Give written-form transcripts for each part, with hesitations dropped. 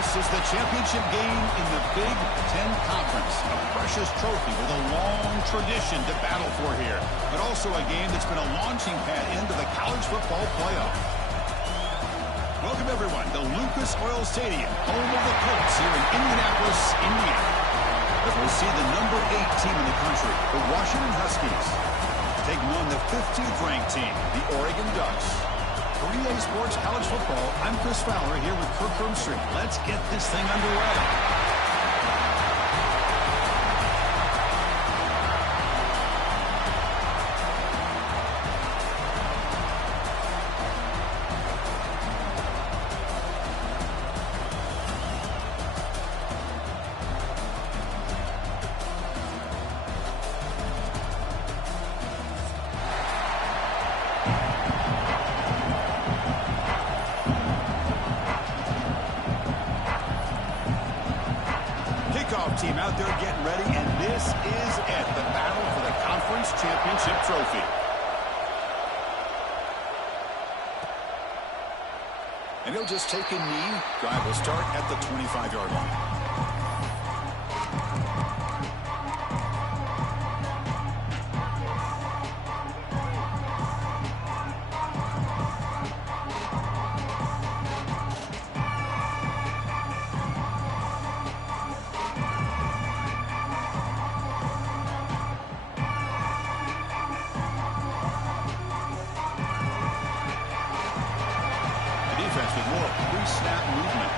This is the championship game in the Big Ten Conference. A precious trophy with a long tradition to battle for here. But also a game that's been a launching pad into the college football playoff. Welcome, everyone, to Lucas Oil Stadium, home of the Colts here in Indianapolis, Indiana. As we see the number 8 team in the country, the Washington Huskies, taking on the 15th ranked team, the Oregon Ducks. For EA Sports College Football, I'm Chris Fowler here with Kirk Herbstreit. Let's get this thing underway. Team out there getting ready, and this is it, the battle for the conference championship trophy. And he'll just take a knee. Drive will start at the 25-yard line. With more pre-snap movement.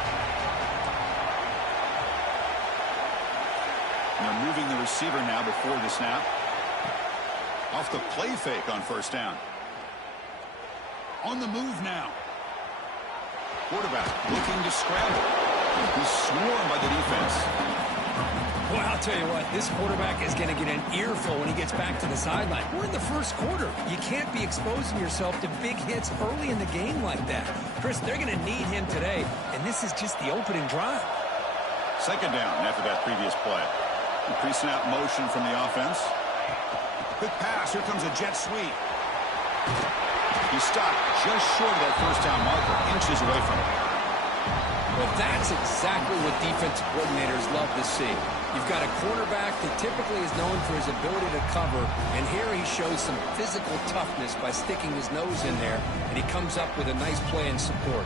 And they're moving the receiver now before the snap. Off the play fake on first down. On the move now. Quarterback looking to scramble. He's swarmed by the defense. Well, I'll tell you what, this quarterback is going to get an earful when he gets back to the sideline. We're in the first quarter. You can't be exposing yourself to big hits early in the game like that. Chris, they're going to need him today, and this is just the opening drive. Second down after that previous play. Pre-snap motion from the offense. Quick pass. Here comes a jet sweep. He stopped just short of that first down marker, inches away from it. Well, that's exactly what defensive coordinators love to see. You've got a quarterback that typically is known for his ability to cover, and here he shows some physical toughness by sticking his nose in there, and he comes up with a nice play and support.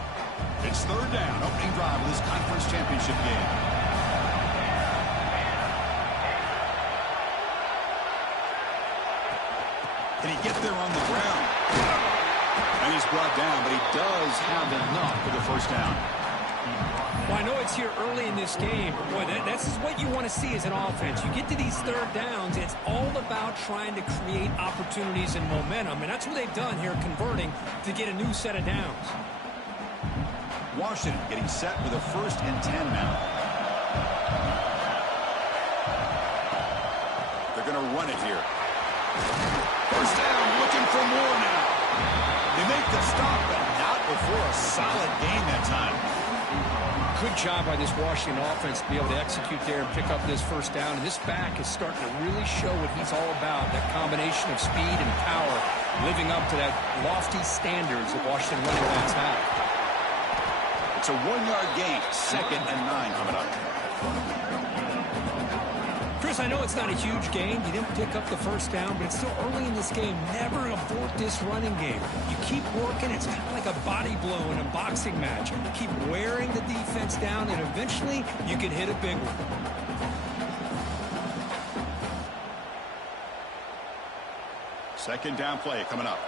It's third down, opening drive of this conference championship game. Can he get there on the ground? And he's brought down, but he does have enough for the first down. Well, I know it's here early in this game, but boy, this is what you want to see as an offense. You get to these third downs, and it's all about trying to create opportunities and momentum, and that's what they've done here, converting to get a new set of downs. Washington getting set with a 1st and 10 now. They're going to run it here. First down, looking for more now. They make the stop, but not before a solid gain that time. Good job by this Washington offense to be able to execute there and pick up this first down. And this back is starting to really show what he's all about, that combination of speed and power, living up to that lofty standards that Washington running backs have. It's a 1-yard gain, 2nd and 9 coming up. Chris, I know it's not a huge gain. You didn't pick up the first down, but it's still early in this game. Never abort this running game. You keep working. It's kind of like a body blow in a boxing match. You keep wearing the defense down, and eventually you can hit a big one. Second down play coming up.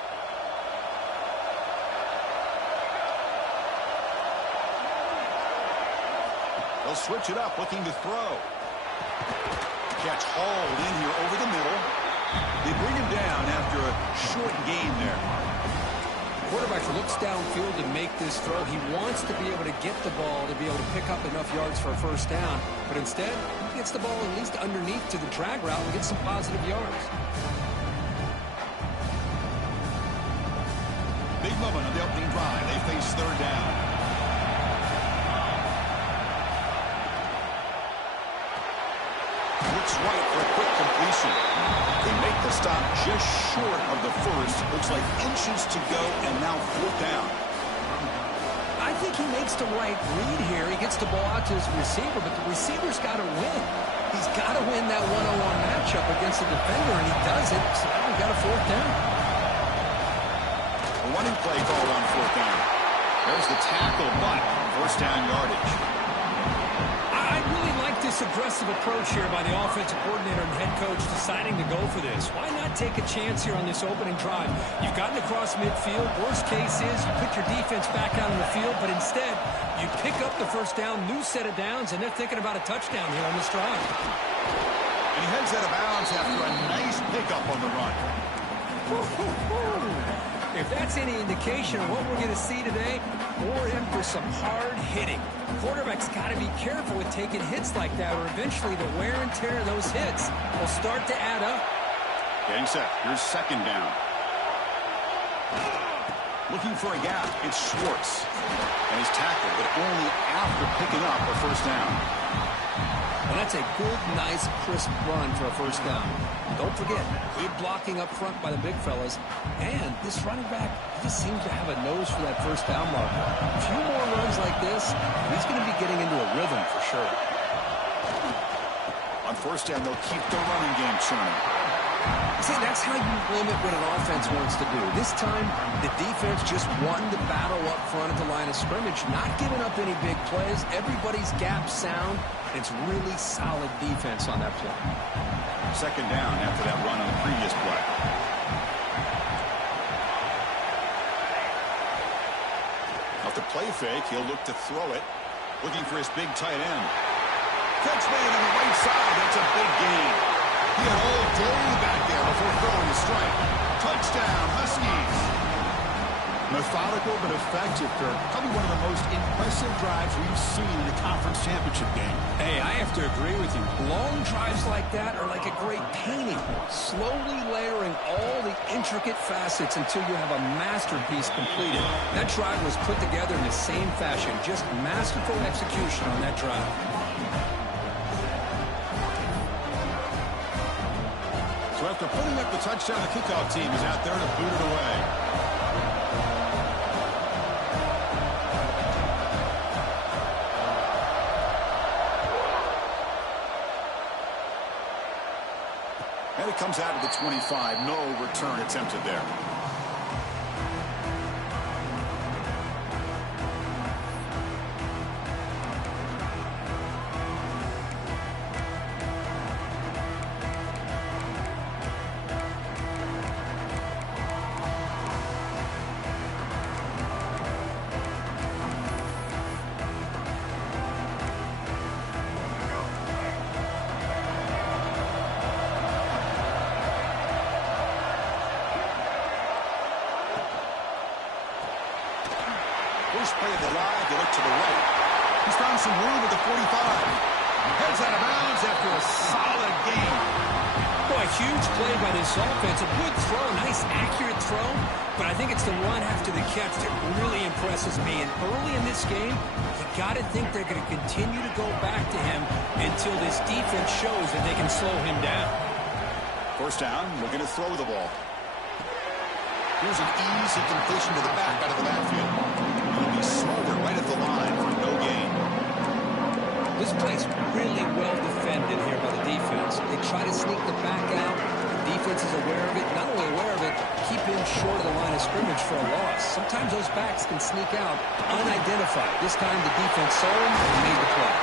They'll switch it up, looking to throw. Catch hauled in here over the middle. They bring him down after a short gain there. The quarterback looks downfield to make this throw. He wants to be able to get the ball to be able to pick up enough yards for a first down. But instead, he gets the ball at least underneath to the drag route and gets some positive yards. Big moment on the opening drive. They face third down. Looks right for a quick completion. They make the stop just short of the first. Looks like inches to go, and now 4th down. I think he makes the right read here. He gets the ball out to his receiver, but the receiver's got to win. He's got to win that one-on-one matchup against the defender, and he does it. So now we've got a fourth down. A running play called on fourth down. There's the tackle, but first down yardage. I really like this aggressive approach here by the offensive coordinator and head coach deciding to go for this. Why not take a chance here on this opening drive? You've gotten across midfield. Worst case is you put your defense back out on the field, but instead you pick up the first down, new set of downs, and they're thinking about a touchdown here on this drive. And he heads out of bounds after a nice pickup on the run. If that's any indication of what we're going to see today, we're in for some hard hitting. Quarterback's got to be careful with taking hits like that, or eventually the wear and tear of those hits will start to add up. Getting set. Here's second down. Looking for a gap. It's Schwartz. And he's tackled, but only after picking up a first down. Well, that's a good, nice, crisp run for a first down. Don't forget, good blocking up front by the big fellas. And this running back just seems to have a nose for that first down marker. A few more runs like this, he's going to be getting into a rhythm for sure. On first down, they'll keep the running game churning. See, that's how you limit what an offense wants to do. This time, the defense just won the battle up front at the line of scrimmage, not giving up any big plays. Everybody's gap sound. It's really solid defense on that play. Second down after that run on the previous play. Off the play fake, he'll look to throw it. Looking for his big tight end. Catch made on the right side. That's a big gain. He had all day back there before throwing the strike. Touchdown, Huskies. Methodical but effective, Kirk. Probably one of the most impressive drives we've seen in a conference championship game. Hey, I have to agree with you. Long drives like that are like a great painting. Slowly layering all the intricate facets until you have a masterpiece completed. That drive was put together in the same fashion. Just masterful execution on that drive. So after putting up the touchdown, the kickoff team is out there to boot it away. And it comes out of the 25. No return attempted there. First play of the drive, they look to the right. He's found some room at the 45. Heads out of bounds after a solid gain. Boy, huge play by this offense. A good throw, nice accurate throw. But I think it's the run after the catch that really impresses me. And early in this game, you got to think they're going to continue to go back to him until this defense shows that they can slow him down. First down, looking to throw the ball. Here's an easy completion to the back out of the backfield. It'll be smothered right at the line for no gain. This play's really well defended here by the defense. They try to sneak the back out. The defense is aware of it. Not only aware of it, keep him short of the line of scrimmage for a loss. Sometimes those backs can sneak out unidentified. This time the defense saw him and made the play.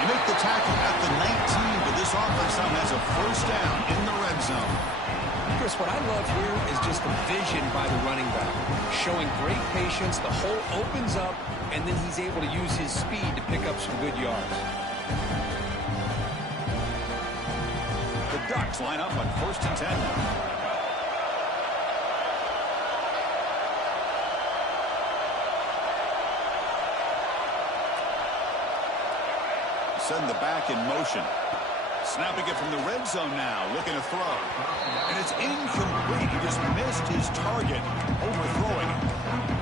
You make the tackle at the 19, but this offense now has a first down in the red zone. Chris, what I love here is just the vision by the running back. Showing great patience, the hole opens up, and then he's able to use his speed to pick up some good yards. The Ducks line up on 1st and 10 now. Send the back in motion. Snapping it from the red zone now, looking to throw. And it's incomplete. He just missed his target, overthrowing it.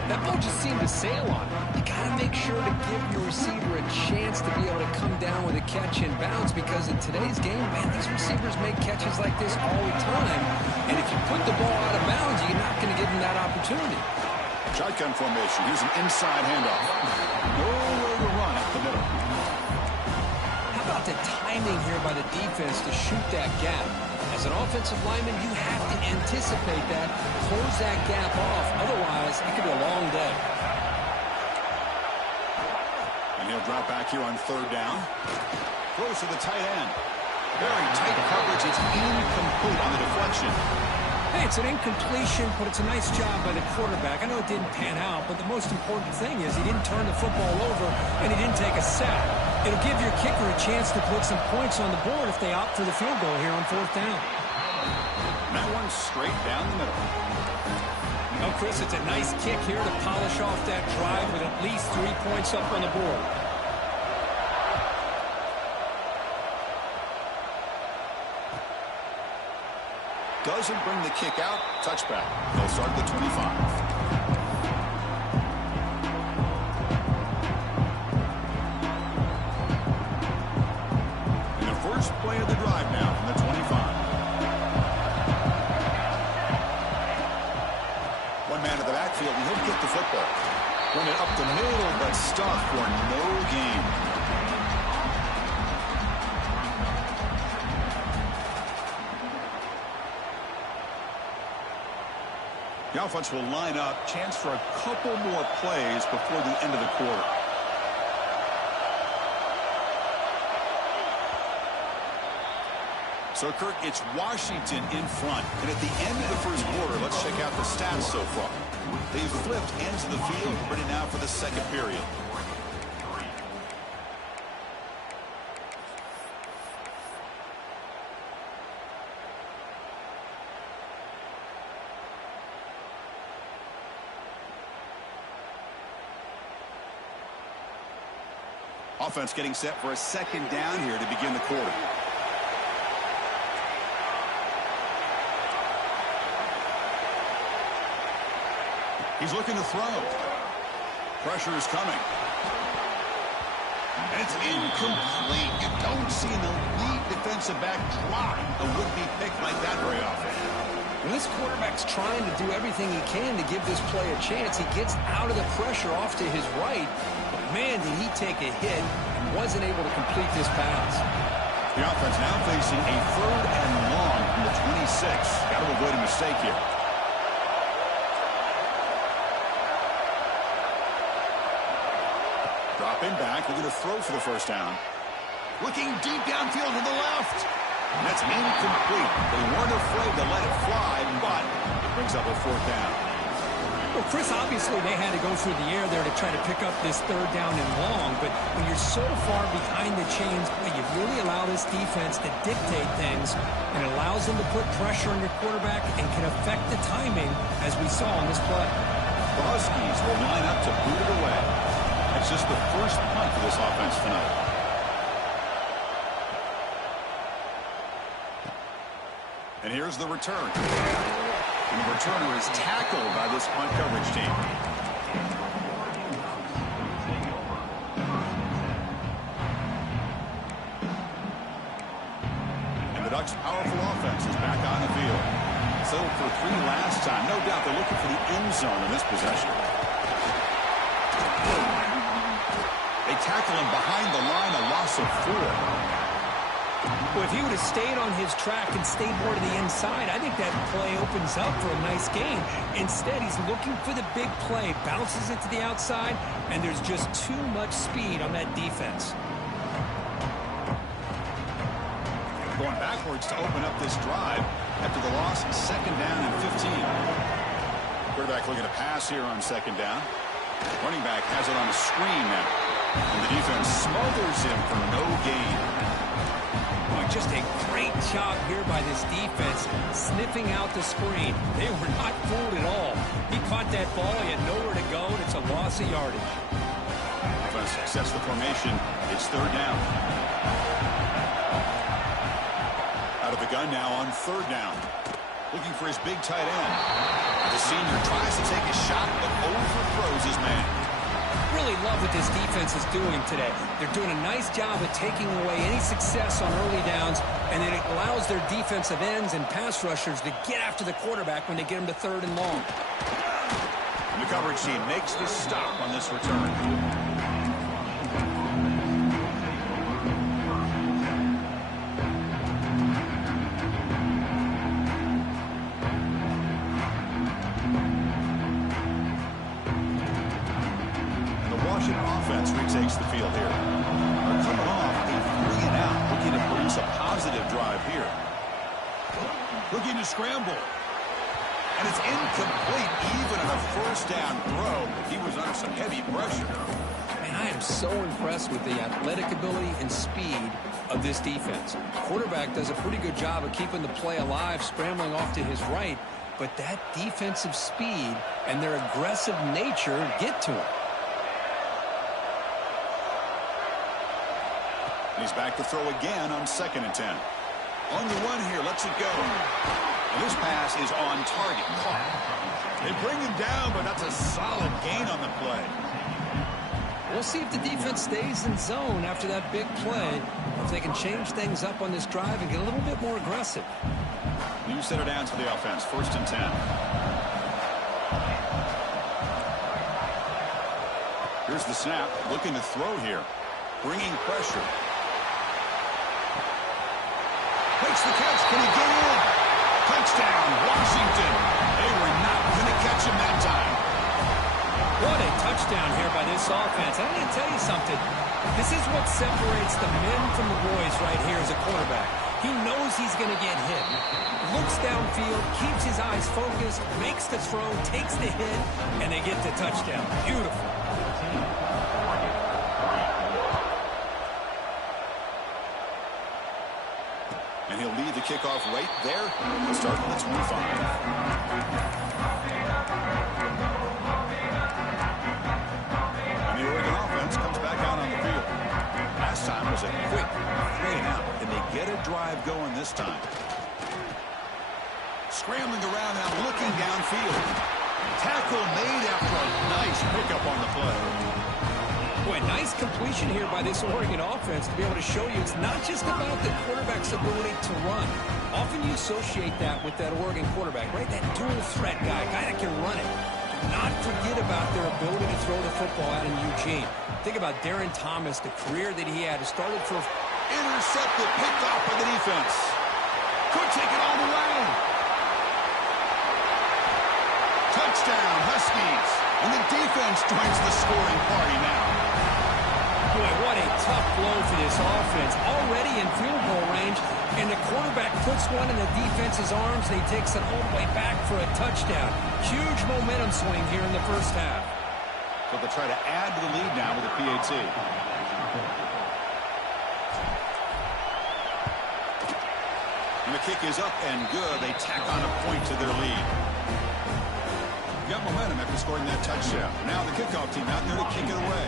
That ball just seemed to sail on him. You got to make sure to give your receiver a chance to be able to come down with a catch and bounce, because in today's game, man, these receivers make catches like this all the time. And if you put the ball out of bounds, you're not going to give them that opportunity. Shotgun formation. Here's an inside handoff. Nowhere to run up the middle. How about the timing here by the defense to shoot that gap? As an offensive lineman, you have to anticipate that, close that gap off. Otherwise, it could be a long day. And he'll drop back here on third down. Throws to the tight end. Very tight coverage. It's incomplete on the deflection. Hey, it's an incompletion, but it's a nice job by the quarterback. I know it didn't pan out, but the most important thing is he didn't turn the football over and he didn't take a sack. It'll give your kicker a chance to put some points on the board if they opt for the field goal here on fourth down. And that one straight down the middle. Well, Chris, it's a nice kick here to polish off that drive with at least 3 points up on the board. Doesn't bring the kick out. Touchback. They'll start at the 25. First play of the drive now from the 25. One man in the backfield, and he'll get the football. Run it up the middle, but stuck for no gain. The offense will line up. Chance for a couple more plays before the end of the quarter. So, Kirk, it's Washington in front. And at the end of the first quarter, let's check out the stats so far. They've flipped ends of the field, ready now for the second period. Offense getting set for a second down here to begin the quarter. He's looking to throw. Pressure is coming. And it's incomplete. You don't see an elite defensive back drop a would-be pick like that very often. When this quarterback's trying to do everything he can to give this play a chance, he gets out of the pressure off to his right. But, man, did he take a hit and wasn't able to complete this pass. The offense now facing a third and long from the 26. Got to avoid a mistake here. Dropping back, looking to throw for the first down. Looking deep downfield to the left. And that's incomplete. They weren't afraid to let it fly, but it brings up a fourth down. Well, Chris, obviously they had to go through the air there to try to pick up this third down and long, but when you're so far behind the chains, you really allow this defense to dictate things, and it allows them to put pressure on your quarterback and can affect the timing, as we saw on this play. The Huskies will line up to boot it away. It's just the first punt for this offense tonight. And here's the return. And the returner is tackled by this punt coverage team. And the Ducks' powerful offense is back on the field. Settled for 3 last time. No doubt they're looking for the end zone in this possession. They tackle him behind the line, a loss of 4. Well, if he would have stayed on his track and stayed more to the inside, I think that play opens up for a nice gain. Instead, he's looking for the big play, bounces it to the outside, and there's just too much speed on that defense. Going backwards to open up this drive after the loss, second down and 15. Quarterback looking to pass here on second down. Running back has it on a screen now. And the defense smothers him for no gain. Boy, just a great job here by this defense, sniffing out the screen. They were not fooled at all. He caught that ball, he had nowhere to go, and it's a loss of yardage. Offense sets the formation. It's third down. Out of the gun now on third down. Looking for his big tight end. The senior tries to take a shot, but overthrows his man. Really love what this defense is doing today. They're doing a nice job of taking away any success on early downs, and then it allows their defensive ends and pass rushers to get after the quarterback when they get him to third and long. And the coverage team makes the stop on this return. Offense retakes the field here. They're coming off a 3-and-out, looking to produce a positive drive here. Looking to scramble. And it's incomplete even on a first down throw. He was under some heavy pressure. Man, I am so impressed with the athletic ability and speed of this defense. Quarterback does a pretty good job of keeping the play alive, scrambling off to his right. But that defensive speed and their aggressive nature get to him. He's back to throw again on 2nd and 10. On the run here, lets it go. And this pass is on target. Caught. They bring him down, but that's a solid gain on the play. We'll see if the defense stays in zone after that big play, or if they can change things up on this drive and get a little bit more aggressive. New center down to the offense, 1st and 10. Here's the snap, looking to throw here. Bringing pressure. Makes the catch. Can he get in? Touchdown, Washington. They were not going to catch him that time. What a touchdown here by this offense. I'm going to tell you something. This is what separates the men from the boys right here as a quarterback. He knows he's going to get hit. Looks downfield, keeps his eyes focused, makes the throw, takes the hit, and they get the touchdown. Beautiful. And he'll lead the kickoff right there. We'll start at the 25. And the Oregon offense comes back out on the field. Last time was a quick 3-and-out. And they get a drive going this time. Scrambling around now, looking downfield. Tackle made after a nice pickup on the play. Boy, nice completion here by this Oregon offense to be able to show you it's not just about the quarterback's ability to run. Often you associate that with that Oregon quarterback, right? That dual threat guy that can run it. Do not forget about their ability to throw the football out in Eugene. Think about Darren Thomas, the career that he had. It started for... Intercepted, picked off by the defense. Could take it all the way. Touchdown, Huskies. And the defense joins the scoring party now. Boy, what a tough blow for this offense. Already in field goal range, and the quarterback puts one in the defense's arms, and he takes it all the way back for a touchdown. Huge momentum swing here in the first half. So they'll try to add to the lead now with a PAT. And the kick is up and good. They tack on a point to their lead. Got momentum after scoring that touchdown. Now the kickoff team out there to kick it away.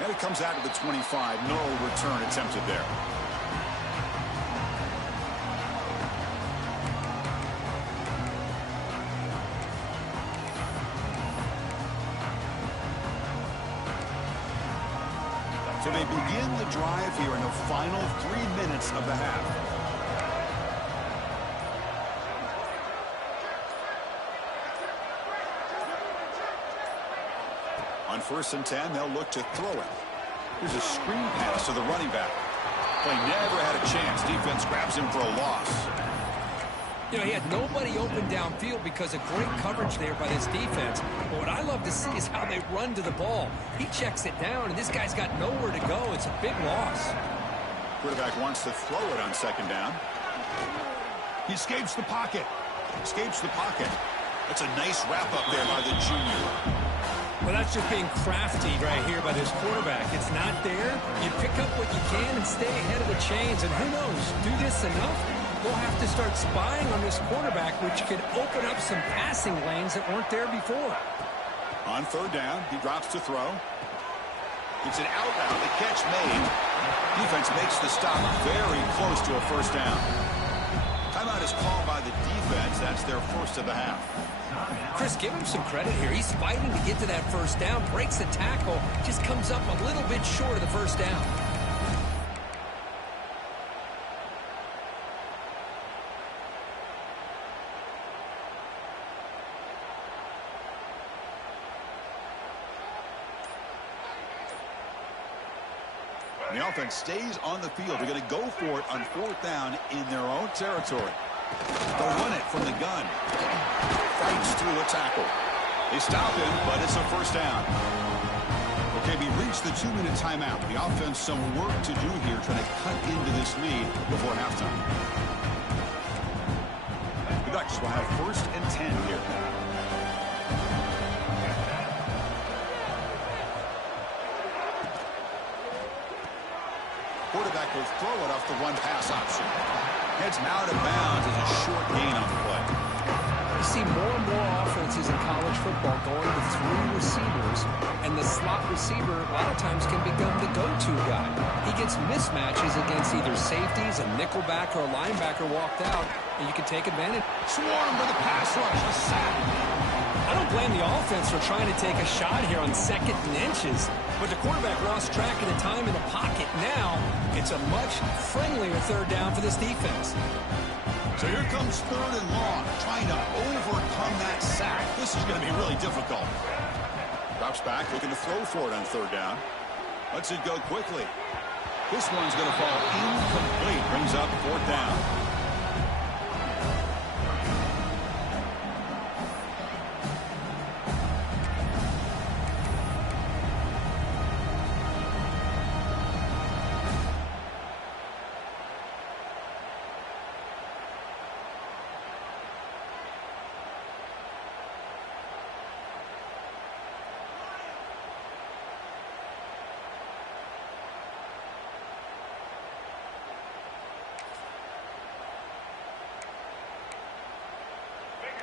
And it comes out to the 25. No return attempted there. So they begin the drive here in the final 3 minutes of the half. On 1st and 10, they'll look to throw it. Here's a screen pass to the running back. Play never had a chance. Defense grabs him for a loss. You know, he had nobody open downfield because of great coverage there by this defense. But what I love to see is how they run to the ball. He checks it down, and this guy's got nowhere to go. It's a big loss. Quarterback wants to throw it on 2nd down. He escapes the pocket. Escapes the pocket. That's a nice wrap-up there by the junior. Well, that's just being crafty right here by this quarterback. It's not there. You pick up what you can and stay ahead of the chains. And who knows, do this enough, we'll have to start spying on this quarterback, which could open up some passing lanes that weren't there before. On 3rd down, he drops to throw. It's an out route. The catch made. Defense makes the stop very close to a 1st down. Timeout is called by the defense. That's their first of the half. Chris, give him some credit here. He's fighting to get to that first down, breaks the tackle, just comes up a little bit short of the first down. The offense stays on the field. They're going to go for it on fourth down in their own territory. They'll run it from the gun. Fights through a tackle. They stop him, but it's a first down. Okay, we reached the 2-minute timeout. The offense some work to do here, trying to cut into this lead before halftime. The Ducks will have 1st and 10 here. Quarterback will throw it off the one-pass option. Heads out of bounds as a short gain on the play. You see more and more offenses in college football going with 3 receivers, and the slot receiver a lot of times can become the go-to guy. He gets mismatches against either safeties, a nickelback, or a linebacker walked out, and you can take advantage. Swarm with a pass rush, a sack. I don't blame the offense for trying to take a shot here on 2nd and inches, but the quarterback lost track of the time in the pocket. Now, it's a much friendlier 3rd down for this defense. So here comes 3rd and long, trying to overcome that sack. This is going to be really difficult. Drops back, looking to throw for it on 3rd down. Lets it go quickly. This one's going to fall incomplete. Brings up 4th down.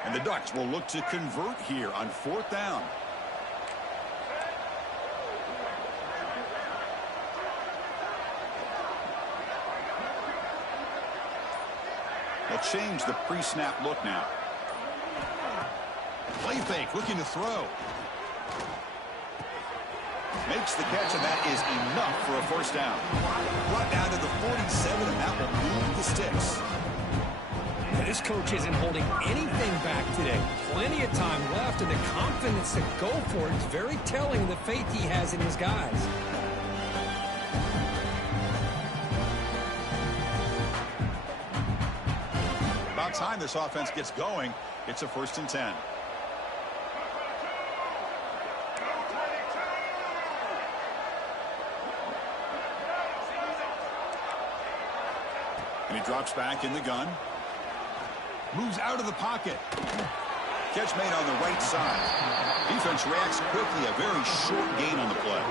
And the Ducks will look to convert here on 4th down. They'll change the pre-snap look now. Play fake, looking to throw. Makes the catch, and that is enough for a 1st down. Brought down to the 47, and that will move the sticks. This coach isn't holding anything back today. Plenty of time left, and the confidence to go for it is very telling of the faith he has in his guys. About time this offense gets going. It's a 1st and 10. And he drops back in the gun. Moves out of the pocket. Catch made on the right side. Defense reacts quickly. A very short gain on the play.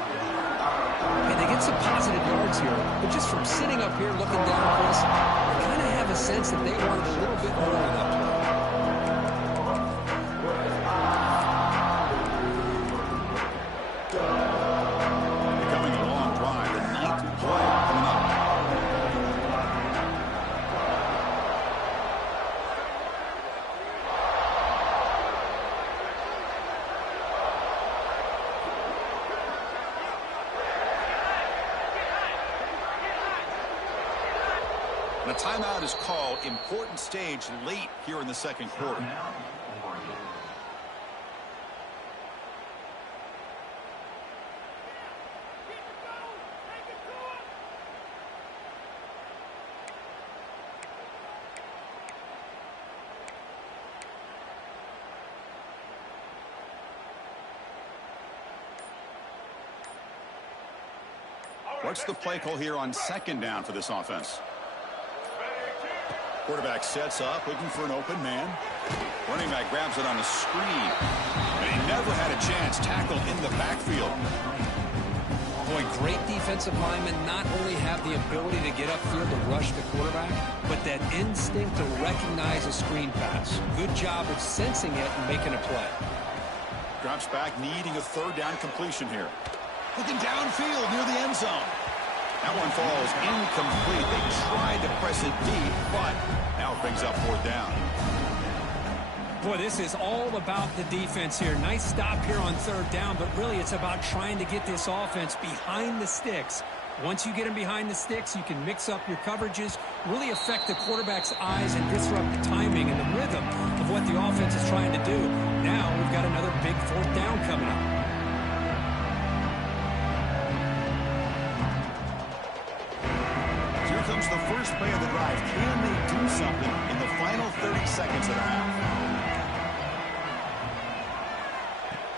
And they get some positive yards here, but just from sitting up here looking down, Chris, I kind of have a sense that they wanted a little bit more on that play. Becoming a long drive. The 9th play coming up. And a timeout is called. Important stage late here in the 2nd quarter. What's the play call here on 2nd down for this offense? Quarterback sets up, looking for an open man. Running back grabs it on a screen. And he never had a chance. Tackle in the backfield. Boy, great defensive linemen not only have the ability to get upfield to rush the quarterback, but that instinct to recognize a screen pass. Good job of sensing it and making a play. Drops back, needing a 3rd down completion here. Looking downfield near the end zone. That one falls incomplete. They tried to press it deep, but now it brings up 4th down. Boy, this is all about the defense here. Nice stop here on 3rd down, but really it's about trying to get this offense behind the sticks. Once you get them behind the sticks, you can mix up your coverages, really affect the quarterback's eyes and disrupt the timing and the rhythm of what the offense is trying to do. Now we've got another big 4th down coming up. Here comes the first play of the drive. Can they do something in the final 30 seconds of the half?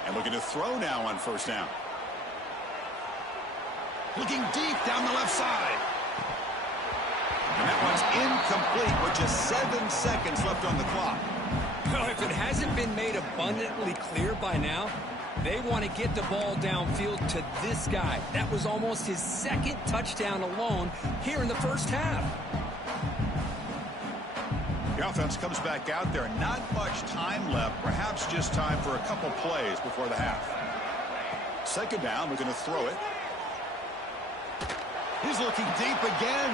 And looking to throw now on 1st down. Looking deep down the left side. And that one's incomplete with just 7 seconds left on the clock. Well, if it hasn't been made abundantly clear by now, they want to get the ball downfield to this guy. That was almost his 2nd touchdown alone here in the first half. The offense comes back out there. Not much time left. Perhaps just time for a couple plays before the half. 2nd down. We're going to throw it. He's looking deep again.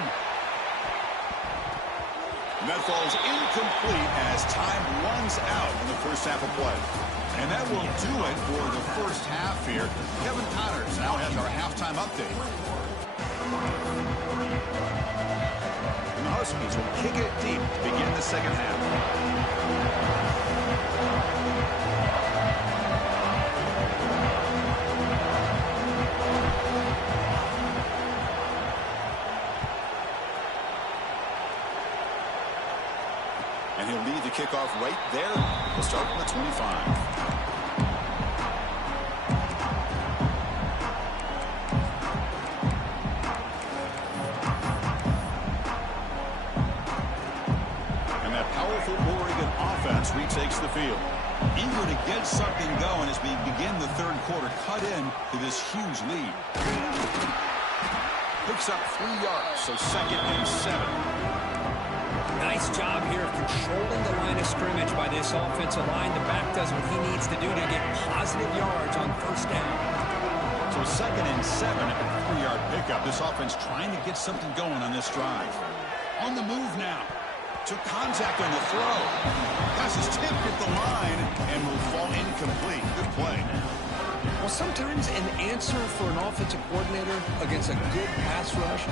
And that falls incomplete as time runs out in the first half of play. And that will do it for the first half here. Kevin Connors now has our halftime update. And the Huskies will kick it deep to begin the 2nd half. And he'll lead the kickoff right there. We'll start from the 25. And that powerful Oregon offense retakes the field. Eager to get something going as we begin the 3rd quarter. Cut in to this huge lead. Picks up 3 yards, so 2nd and 7. Nice job here of controlling the line of scrimmage by this offensive line. The back does what he needs to do to get positive yards on 1st down. So 2nd and 7 at a 3-yard pickup. This offense trying to get something going on this drive. On the move now. Took contact on the throw. Pass is tipped at the line and will fall incomplete. Good play. Well, sometimes an answer for an offensive coordinator against a good pass rush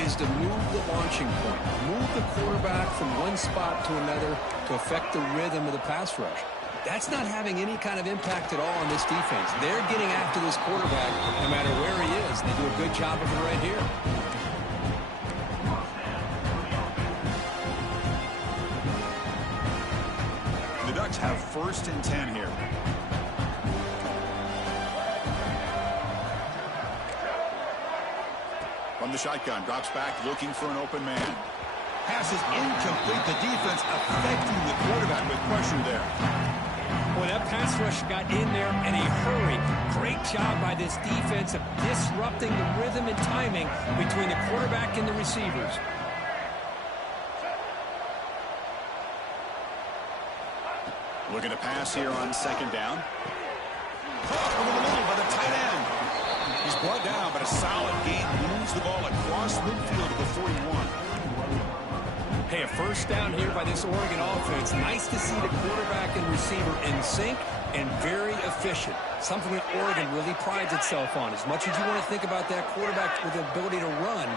is to move the launching point, move the quarterback from one spot to another to affect the rhythm of the pass rush. That's not having any kind of impact at all on this defense. They're getting after this quarterback no matter where he is. They do a good job of it right here. The Ducks have 1st and 10 here. From the shotgun, drops back, looking for an open man. Pass is incomplete. The defense affecting the quarterback with pressure there. Boy, that pass rush got in there in a hurry. Great job by this defense of disrupting the rhythm and timing between the quarterback and the receivers. Looking to pass here on 2nd down. Caught over the middle by the tight end. He's brought down, but a solid gain moves the ball across midfield to the 41. Hey, a 1st down here by this Oregon offense. Nice to see the quarterback and receiver in sync and very efficient. Something that Oregon really prides itself on. As much as you want to think about that quarterback with the ability to run,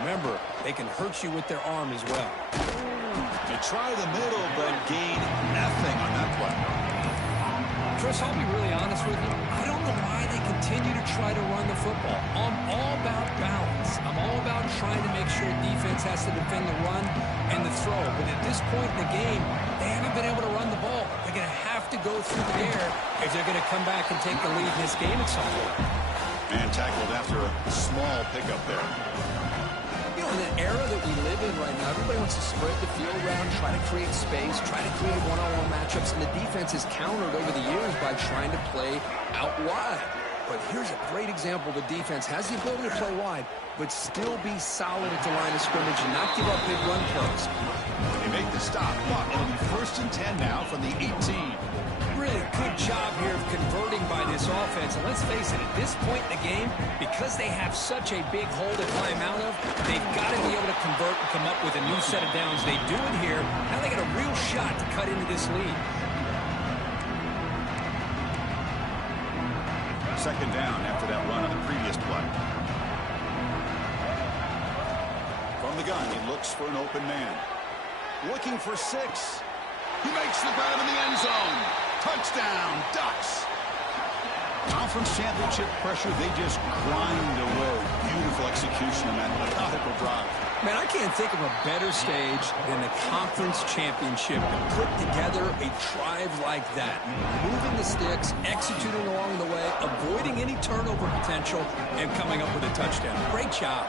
remember, they can hurt you with their arm as well. They try the middle, but gain nothing on that play. Chris, I'll be really honest with you. I don't know why they continue to try to run the football. I'm all about balance. I'm all about trying to make sure defense has to defend the run and the throw. But at this point in the game, they haven't been able to run the ball. They're going to have to go through the air if they're going to come back and take the lead in this game at some point. And tackled after a small pickup there. You know, in the era that we live in right now, everybody wants to spread the field around, try to create space, try to create one-on-one matchups, and the defense has countered over the years by trying to play out wide. But here's a great example. The defense has the ability to play wide, but still be solid at the line of scrimmage and not give up big run plays. They make the stop, but it'll be 1st and 10 now from the 18. really good job here of converting by this offense. And let's face it, at this point in the game, because they have such a big hole to climb out of, they've got to be able to convert and come up with a new set of downs. They do it here. Now they got a real shot to cut into this lead. Second down after that run on the previous play. From the gun, he looks for an open man. Looking for 6. He makes the grab in the end zone. Touchdown, Ducks. Conference championship pressure, they just grind away. Beautiful execution on that methodical drive. Man, I can't think of a better stage than the conference championship to put together a drive like that. Moving the sticks, executing along the way, avoiding any turnover potential, and coming up with a touchdown. Great job.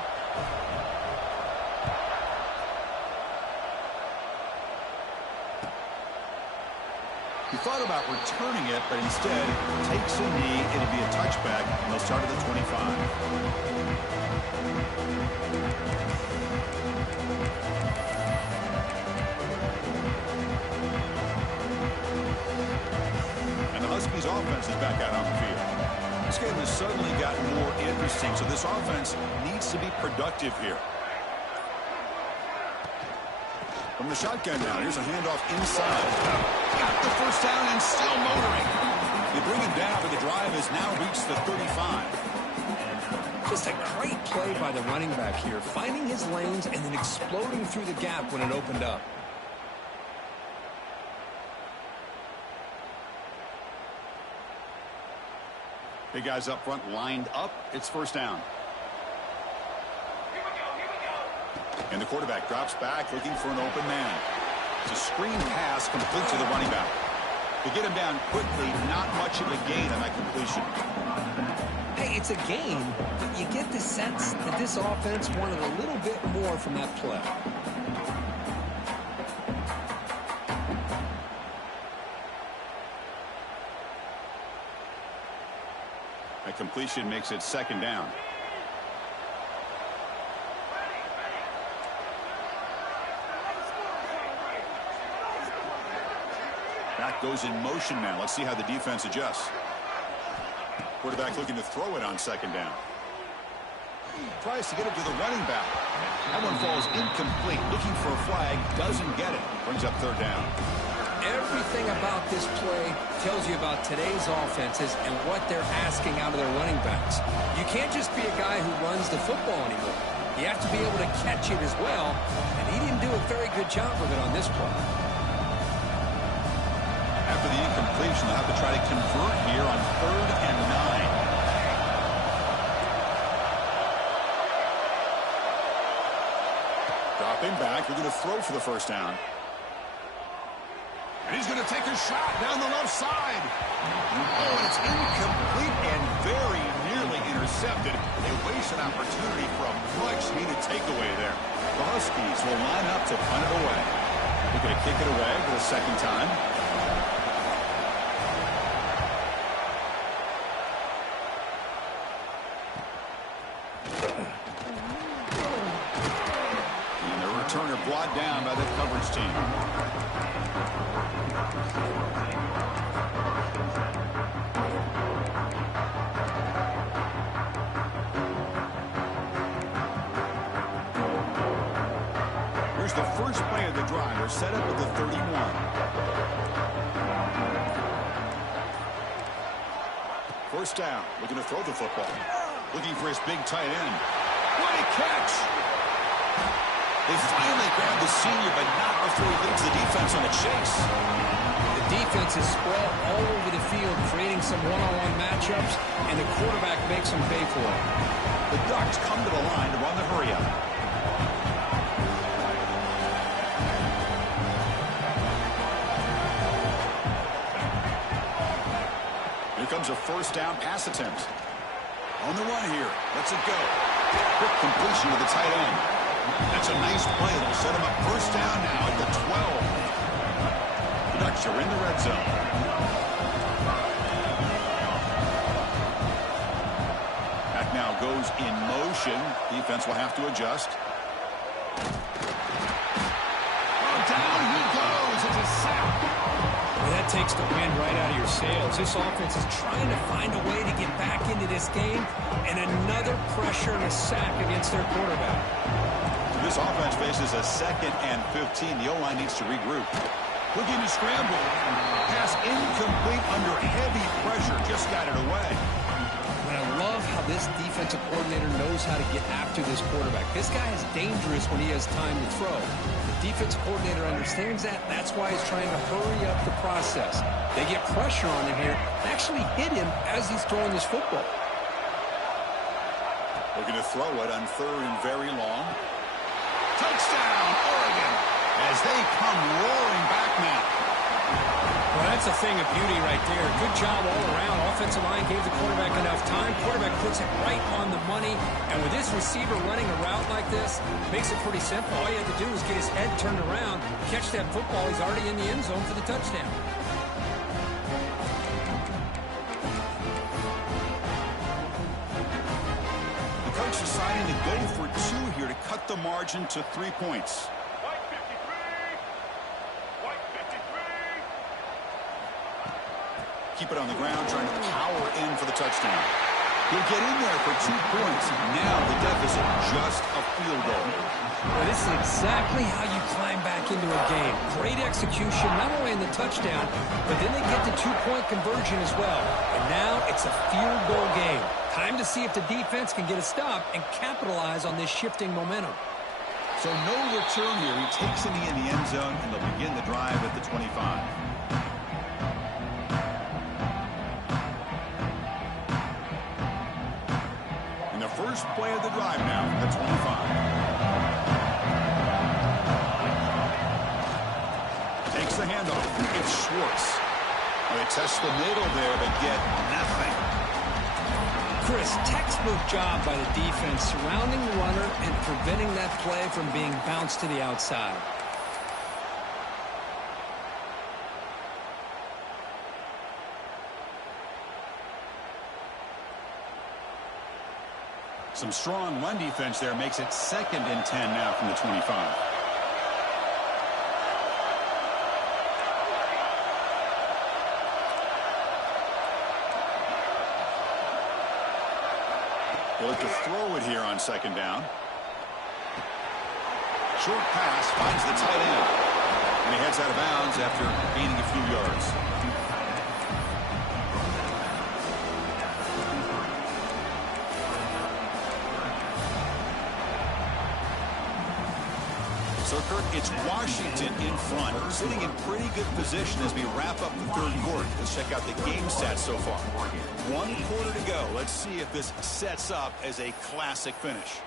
He thought about returning it, but instead takes a knee. It'll be a touchback, and they'll start at the 25. And the Huskies offense is back out on the field. This game has suddenly gotten more interesting, so this offense needs to be productive here. From the shotgun now, here's a handoff inside. Got the first down and still motoring. They bring him down, but the drive has now reached the 35. Just a great play by the running back here, finding his lanes and then exploding through the gap when it opened up. Big guys up front lined up. It's first down. And the quarterback drops back looking for an open man. It's a screen pass complete to the running back. To get him down quickly, not much of a gain on that completion. Hey, it's a gain, but you get the sense that this offense wanted a little bit more from that play. That completion makes it second down. Back goes in motion now. Let's see how the defense adjusts. Quarterback looking to throw it on second down. Tries to get it to the running back. That one falls incomplete. Looking for a flag. Doesn't get it. Brings up third down. Everything about this play tells you about today's offenses and what they're asking out of their running backs. You can't just be a guy who runs the football anymore. You have to be able to catch it as well, and he didn't do a very good job of it on this play. After the incompletion, they'll have to try to convert here on 3rd and 9. Dropping back. We're going to throw for the first down. And he's going to take a shot down the left side. Oh, and it's incomplete and very nearly intercepted. A wasted opportunity for a much-needed takeaway there. The Huskies will line up to punt it away. They're going to kick it away for the second time. And the returner brought down by the coverage team. Here's the first play of the drive. They're set up at the 31. First down. Looking to throw the football. Looking for his big tight end. What a catch! They finally grabbed the senior, but not before he leads the defense on a chase. The defense is spread all over the field, creating some one-on-one matchups, and the quarterback makes them pay for it. The Ducks come to the line to run the hurry-up. Here comes a first down pass attempt. On the run here. Let's it go. Quick completion to the tight end. That's a nice play. It'll set him up first down now at the 12. The Ducks are in the red zone. Back now goes in motion. Defense will have to adjust. Oh, down he goes. It's a sack. Well, that That takes the wind right out of your sails. This offense is trying to find a way to get back into this game, and another pressure and a sack against their quarterback. This offense faces a 2nd and 15. The O-line needs to regroup. Looking to scramble. Pass incomplete under heavy pressure. Just got it away. And I love how this defensive coordinator knows how to get after this quarterback. This guy is dangerous when he has time to throw. The defensive coordinator understands that. That's why he's trying to hurry up the process. They get pressure on him here. Actually hit him as he's throwing this football. Looking to throw it on 3rd and very long. Touchdown, Oregon, as they come roaring back now. Well, that's a thing of beauty right there. Good job all around. Offensive line gave the quarterback enough time. Quarterback puts it right on the money. And with this receiver running a route like this, makes it pretty simple. All you have to do is get his head turned around, catch that football. He's already in the end zone for the touchdown. The coach deciding to go for 2 here to cut the margin to 3 points. Keep it on the ground, trying to power in for the touchdown. He'll get in there for 2 points. Now the deficit just a field goal. Well, this is exactly how you climb back into a game. Great execution, not only in the touchdown, but then they get the 2-point conversion as well. And now it's a field goal game. Time to see if the defense can get a stop and capitalize on this shifting momentum. So no return here. He takes it in the end zone, and they'll begin the drive at the 25. First play of the drive now at 25. Takes the handoff. It's Schwartz. They test the middle there, but get nothing. Chris, textbook job by the defense surrounding the runner and preventing that play from being bounced to the outside. Some strong run defense there makes it 2nd and 10 now from the 25. They look to throw it here on 2nd down. Short pass finds the tight end. And he heads out of bounds after gaining a few yards. So, Kirk, it's Washington in front, sitting in pretty good position as we wrap up the 3rd quarter. Let's check out the game stats so far. 1 quarter to go. Let's see if this sets up as a classic finish.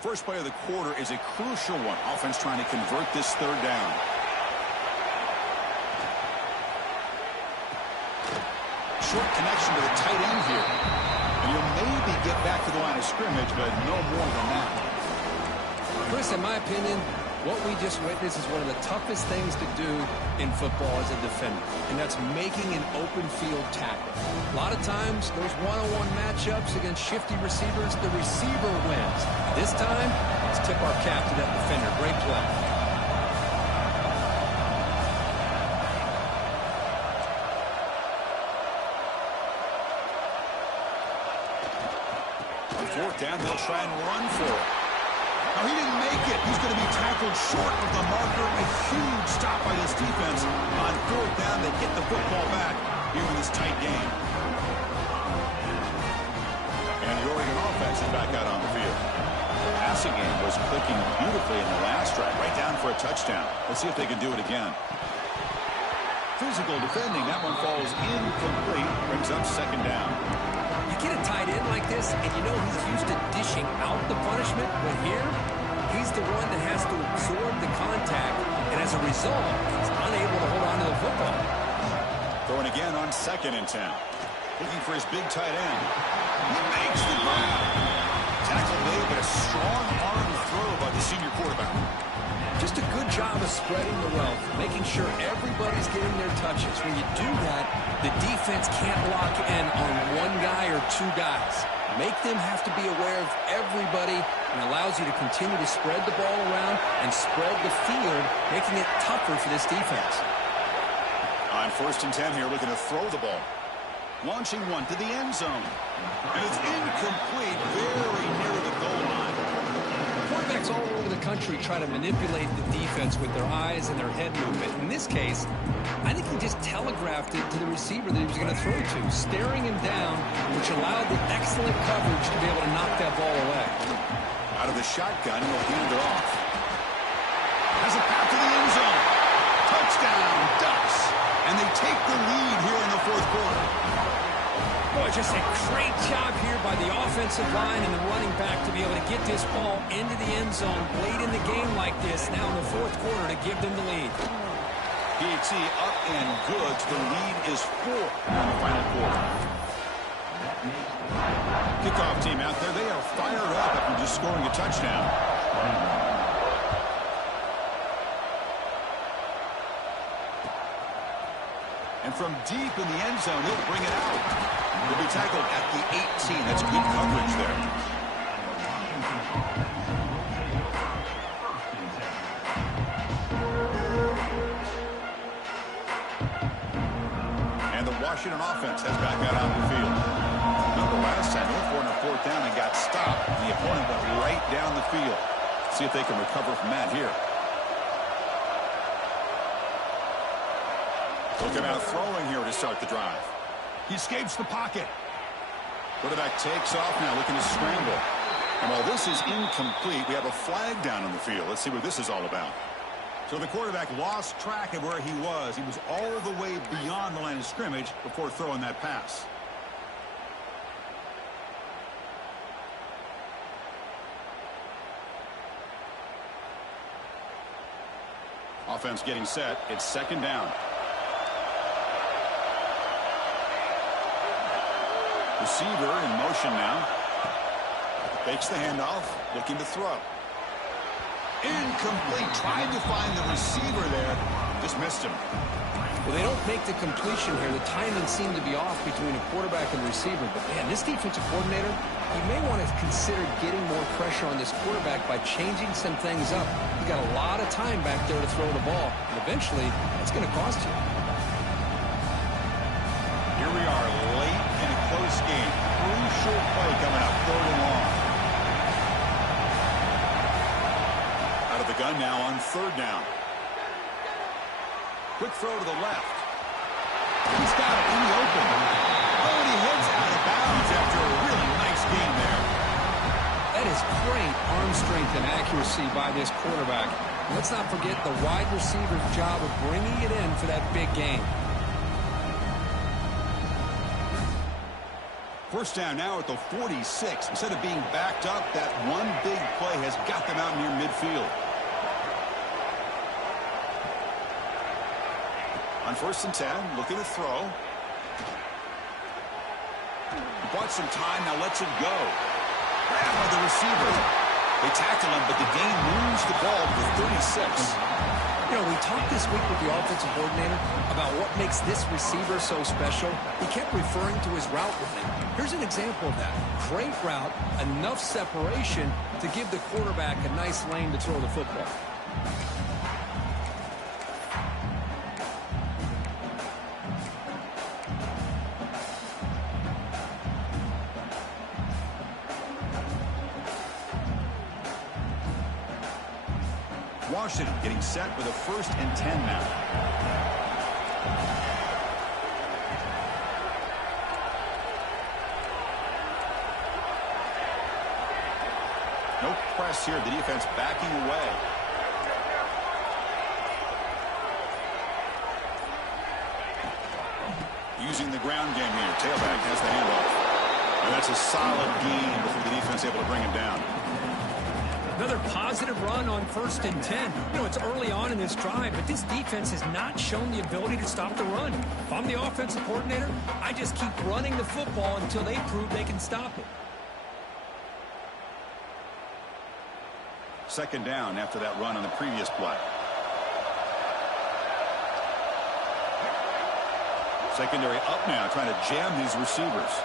First play of the quarter is a crucial one. Offense trying to convert this 3rd down. Short connection to the tight end here. And he'll maybe get back to the line of scrimmage, but no more than that. Chris, in my opinion, what we just witnessed is one of the toughest things to do in football as a defender, and that's making an open field tackle. A lot of times, those one-on-one matchups against shifty receivers, the receiver wins. This time, let's tip our cap to that defender. Great play. 4th down, they'll try and run for it. Now, he didn't make it. He's going to be tackled short with the marker. A huge stop by this defense. On 4th down, they get the football back here in this tight game. And the Oregon offense is back out on the field. The passing game was clicking beautifully in the last drive, right down for a touchdown. Let's see if they can do it again. Physical defending. That one falls incomplete. Brings up 2nd down. You get a tight end like this, and you know he's used to dishing out the punishment, but here, he's the one that has to absorb the contact, and as a result, he's unable to hold on to the football. Throwing again on 2nd and 10. Looking for his big tight end. He makes the grab. Tackle made, but a strong arm throw by the senior quarterback. Just a good job of spreading the wealth, making sure everybody's getting their touches. When you do that, the defense can't lock in on one guy or 2 guys. make them have to be aware of everybody, and allows you to continue to spread the ball around and spread the field, making it tougher for this defense. On 1st and 10 here, looking to throw the ball. Launching one to the end zone. And it's incomplete, very near the goal line. Quarterbacks all over the country try to manipulate the defense with their eyes and their head movement. In this case, I think he just telegraphed it to the receiver that he was going to throw to, staring him down, which allowed the excellent coverage to be able to knock that ball away. Out of the shotgun, he'll hand it off. Has a pass to the end zone. Touchdown, Ducks. And they take the lead here in the 4th quarter. Boy, just a great job here by the offensive line and the running back to be able to get this ball into the end zone late in the game like this, now in the 4th quarter, to give them the lead. PHC up and good. The lead is 4 in the final quarter. Kickoff team out there. They are fired up after just scoring a touchdown. And from deep in the end zone, he'll bring it out. He'll be tackled at the 18. That's good coverage there. And the Washington offense has back out on the field. Remember last time, they went for it on 4th down and got stopped. And the opponent went right down the field. See if they can recover from that here. Looking out throwing here to start the drive. He escapes the pocket. Quarterback takes off now, looking to scramble. And while this is incomplete, we have a flag down on the field. Let's see what this is all about. So the quarterback lost track of where he was. He was all the way beyond the line of scrimmage before throwing that pass. Offense getting set. It's 2nd down. Receiver in motion now. Fakes the handoff, looking to throw. Incomplete. Tried to find the receiver there. Just missed him. Well, they don't make the completion here. The timing seemed to be off between a quarterback and receiver. But, man, this defensive coordinator, he may want to consider getting more pressure on this quarterback by changing some things up. He got a lot of time back there to throw the ball. And eventually, that's going to cost you. Here we are late in a close game. Crucial play coming up, 3rd and long. Out of the gun now on 3rd down. Quick throw to the left. He's got it in the open. Oh, and he heads out of bounds after a really nice game there. That is great arm strength and accuracy by this quarterback. Let's not forget the wide receiver's job of bringing it in for that big game. 1st down now at the 46. Instead of being backed up, that one big play has got them out near midfield. On 1st and 10, looking to throw. He bought some time, now lets it go. Grab by the receiver. They tackle him, but the game moves the ball to the 36. You know, we talked this week with the offensive coordinator about what makes this receiver so special. He kept referring to his route running. Here's an example of that. Great route, enough separation to give the quarterback a nice lane to throw the football. Washington getting set with a 1st and 10 now. No press here. The defense backing away. Using the ground game here. Tailback has the handoff. And that's a solid gain before the defense able to bring him down. Another positive run on 1st and 10. You know, it's early on in this drive, but this defense has not shown the ability to stop the run. If I'm the offensive coordinator, I just keep running the football until they prove they can stop it. 2nd down after that run on the previous play. Secondary up now, trying to jam these receivers.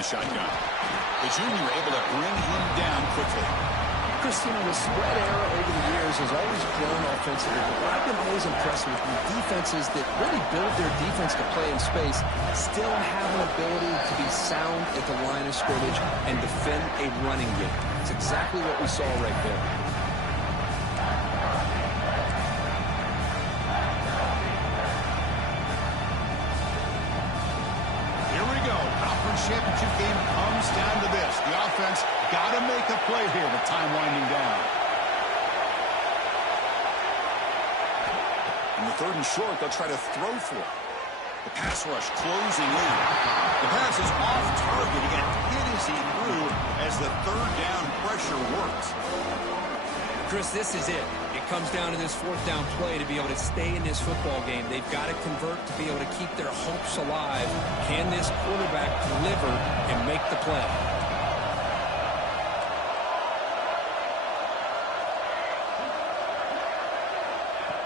the shotgun. The junior able to bring him down quickly. Christina, the spread era over the years has always grown offensively, but what I've been always impressed with defenses that really build their defense to play in space still have an ability to be sound at the line of scrimmage and defend a running game. It's exactly what we saw right there. Here we go. Conference championship game comes down to this. The offense got to make a play here with time winding down. In the 3rd and short, they'll try to throw for it. The pass rush closing in. The pass is off target. He got hit as he threw as the 3rd down pressure works. Chris, this is it. It comes down to this 4th down play to be able to stay in this football game. They've got to convert to be able to keep their hopes alive. Can this quarterback deliver and make the play?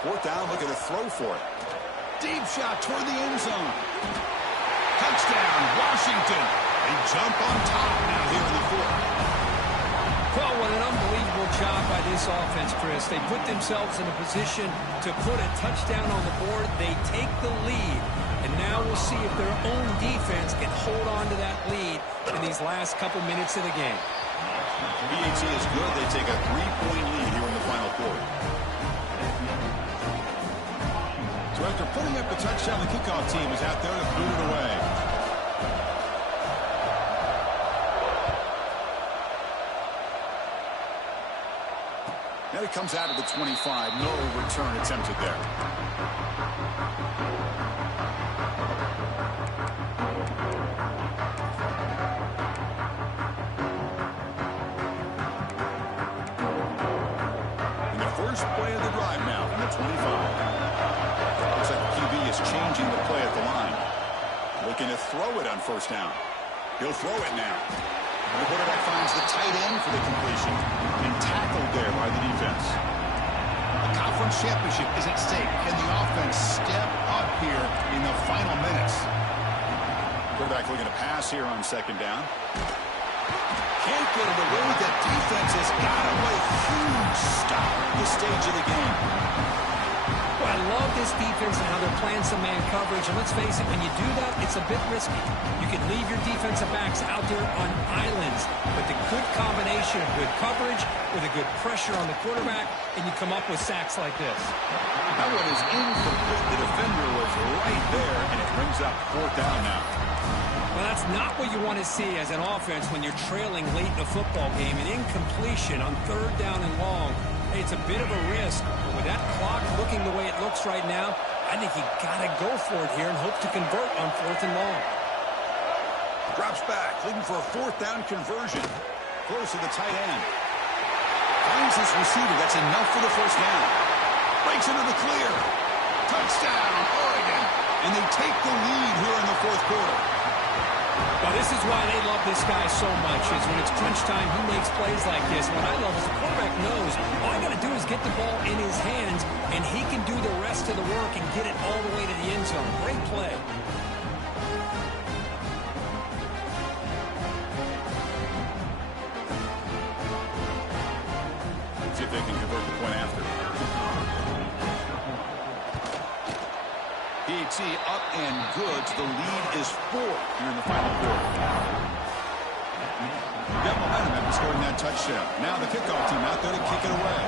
4th down, looking to throw for it. Deep shot toward the end zone. Touchdown, Washington. They jump on top now here in the 4th. Well, what an unbelievable job by this offense, Chris. They put themselves in a position to put a touchdown on the board. They take the lead. And now we'll see if their own defense can hold on to that lead in these last couple minutes of the game. BAT is good. They take a 3-point lead here in the final quarter. So after putting up the touchdown, the kickoff team is out there to boot it away. Now he comes out of the 25. No return attempted there. And the first play of the drive now from the 25. Looks like the QB is changing the play at the line. Looking to throw it on 1st down. He'll throw it now. And the quarterback finds the tight end for the completion and tackled there by the defense. The conference championship is at stake. Can the offense step up here in the final minutes? Quarterback looking to pass here on 2nd down. Can't get it away. The defense has got away. Huge stop at this stage of the game. Well, I love this defense and how they're playing some man coverage. And let's face it, when you do that, it's a bit risky. You can leave your defensive backs out there on islands. But the good combination of good coverage with a good pressure on the quarterback, and you come up with sacks like this. That one is incomplete. The defender was right there, and it brings up 4th down now. Well, that's not what you want to see as an offense when you're trailing late in a football game. An incompletion on 3rd down and long. Hey, it's a bit of a risk, but with that clock looking the way it looks right now, I think you got to go for it here and hope to convert on 4th and long. Drops back, looking for a 4th down conversion. Close to the tight end. Finds his receiver. That's enough for the 1st down. Breaks into the clear. Touchdown, Oregon. And they take the lead here in the 4th quarter. Well, this is why they love this guy so much, is when it's crunch time, he makes plays like this. What I love is the quarterback knows all I got to do is get the ball in his hands, and he can do the rest of the work and get it all the way to the end zone. Great play. Let's see if they can convert the point after. PAT up and good. The lead is 4 here in the final quarter. Got momentum after scoring that touchdown. Now the kickoff team out there to kick it away.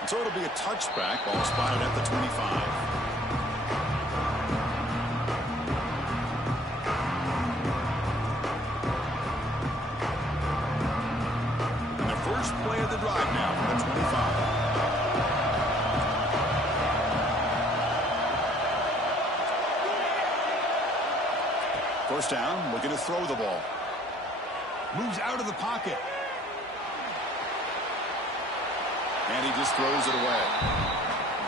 And so it'll be a touchback. Ball spotted at the 25. Play of the drive now from the 25. First down, looking to throw the ball. Moves out of the pocket. And he just throws it away.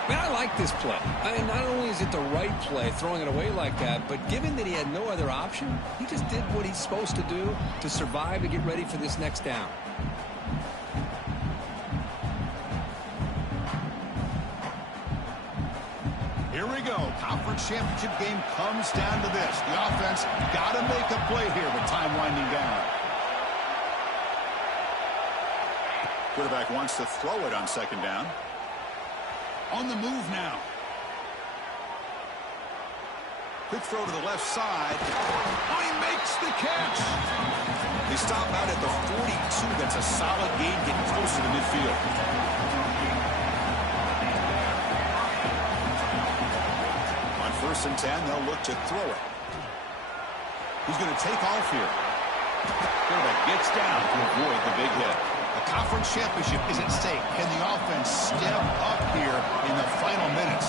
Man, I like this play. I mean, not only is it the right play, throwing it away like that, but given that he had no other option, he just did what he's supposed to do to survive and get ready for this next down. Here go. Conference championship game comes down to this. The offense got to make a play here with time winding down. Quarterback wants to throw it on second down. On the move now. Quick throw to the left side. Oh, he makes the catch. They stop out at the 42. That's a solid gain, getting closer to midfield. On 1st and 10, they'll look to throw it. He's going to take off here. Quarterback gets down to avoid the big hit. The conference championship is at stake. Can the offense step up here in the final minutes?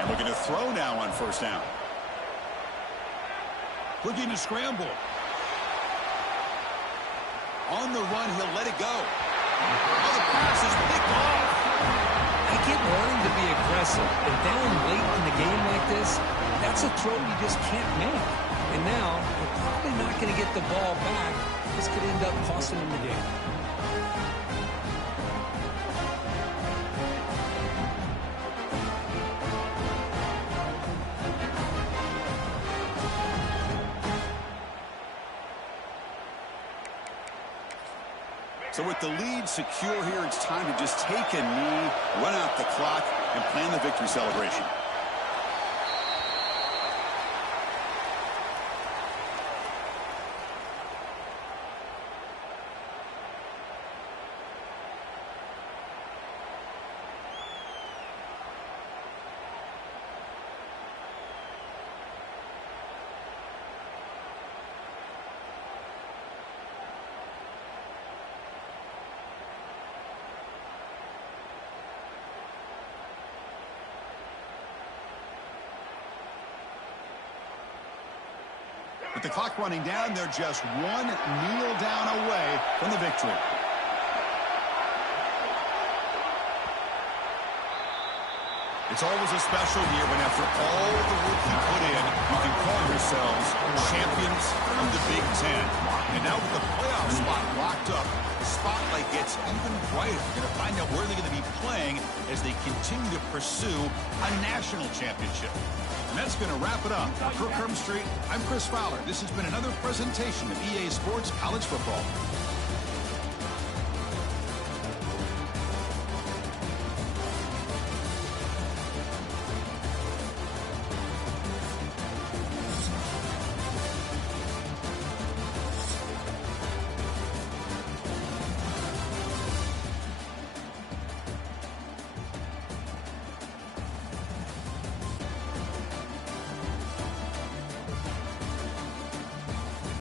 And looking to throw now on 1st down. Looking to scramble. On the run, he'll let it go. Oh, the pass is picked off. I get wanting to be aggressive, but down late in the game like this, that's a throw you just can't make. And now, they're probably not going to get the ball back. This could end up costing them the game. So with the lead secure here, it's time to just take a knee, run out the clock, and plan the victory celebration. With the clock running down, they're just one kneel down away from the victory. It's always a special year when after all the work you put in, you can call yourselves champions of the Big Ten. And now with the playoff spot locked up, the spotlight gets even brighter. We're going to find out where they're going to be playing as they continue to pursue a national championship. And that's going to wrap it up. For Kirk Herbstreit, I'm Chris Fowler. This has been another presentation of EA Sports College Football.